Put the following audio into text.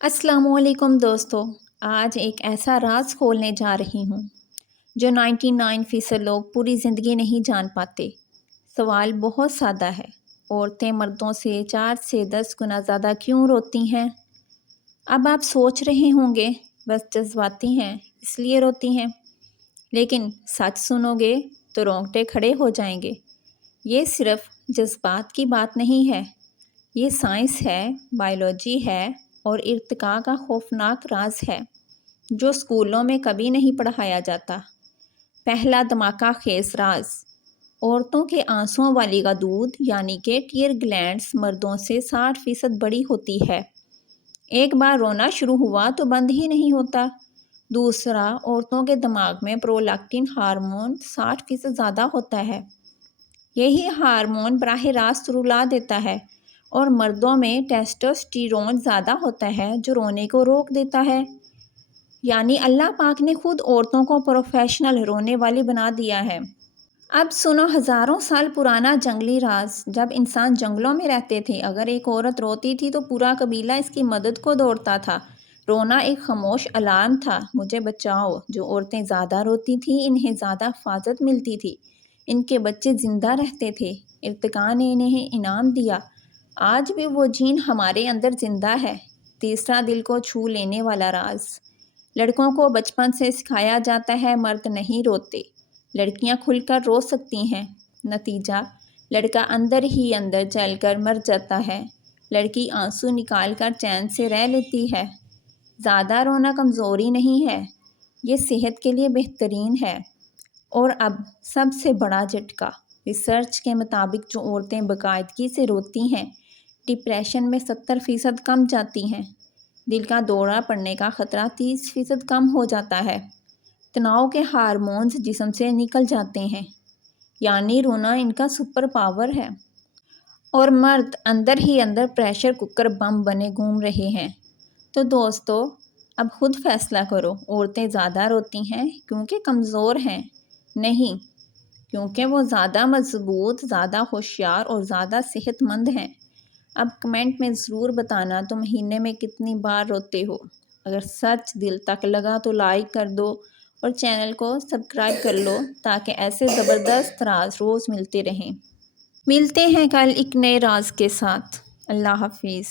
अस्सलाम वालेकुम दोस्तों। आज एक ऐसा राज खोलने जा रही हूँ जो 99% लोग पूरी ज़िंदगी नहीं जान पाते। सवाल बहुत सादा है, औरतें मर्दों से 4 से 10 गुना ज़्यादा क्यों रोती हैं? अब आप सोच रहे होंगे बस जज्बाती हैं इसलिए रोती हैं, लेकिन सच सुनोगे तो रोंगटे खड़े हो जाएंगे। ये सिर्फ जज्बात की बात नहीं है, ये साइंस है, बायोलॉजी है और इर्तिका का खौफनाक राज है जो स्कूलों में कभी नहीं पढ़ाया जाता। पहला धमाका खेस राज, औरतों के आंसुओं वाली का दूध यानी कि टीयर ग्लैंड्स मर्दों से 60% बड़ी होती है। एक बार रोना शुरू हुआ तो बंद ही नहीं होता। दूसरा, औरतों के दिमाग में प्रोलैक्टिन हार्मोन 60% ज़्यादा होता है। यही हार्मोन बराह रास्त रुला देता है और मर्दों में टेस्टोस्टेरोन ज़्यादा होता है जो रोने को रोक देता है। यानी अल्लाह पाक ने खुद औरतों को प्रोफेशनल रोने वाली बना दिया है। अब सुनो हज़ारों साल पुराना जंगली राज। जब इंसान जंगलों में रहते थे, अगर एक औरत रोती थी तो पूरा कबीला इसकी मदद को दौड़ता था। रोना एक खामोश अलार्म था, मुझे बचाओ। जो औरतें ज़्यादा रोती थी इन्हें ज़्यादा हिफाजत मिलती थी, इनके बच्चे ज़िंदा रहते थे, इर्तिका ने इन्हें इनाम दिया। आज भी वो जीन हमारे अंदर ज़िंदा है। तीसरा, दिल को छू लेने वाला राज। लड़कों को बचपन से सिखाया जाता है मर्द नहीं रोते, लड़कियां खुलकर रो सकती हैं। नतीजा, लड़का अंदर ही अंदर जलकर मर जाता है, लड़की आंसू निकाल कर चैन से रह लेती है। ज़्यादा रोना कमज़ोरी नहीं है, ये सेहत के लिए बेहतरीन है। और अब सबसे बड़ा झटका, रिसर्च के मुताबिक जो औरतें बाकायदगी से रोती हैं डिप्रेशन में 70% कम जाती हैं, दिल का दौरा पड़ने का ख़तरा 30% कम हो जाता है, तनाव के हार्मोन्स जिस्म से निकल जाते हैं। यानी रोना इनका सुपर पावर है। और मर्द अंदर ही अंदर प्रेशर कुकर बम बने घूम रहे हैं। तो दोस्तों, अब खुद फैसला करो, औरतें ज़्यादा रोती हैं क्योंकि कमज़ोर हैं? नहीं, क्योंकि वो ज़्यादा मजबूत, ज़्यादा होशियार और ज़्यादा सेहतमंद हैं। अब कमेंट में ज़रूर बताना तो महीने में कितनी बार रोते हो। अगर सच दिल तक लगा तो लाइक कर दो और चैनल को सब्सक्राइब कर लो ताकि ऐसे ज़बरदस्त राज रोज़ मिलते रहें। मिलते हैं कल एक नए राज के साथ। अल्लाह हाफिज़।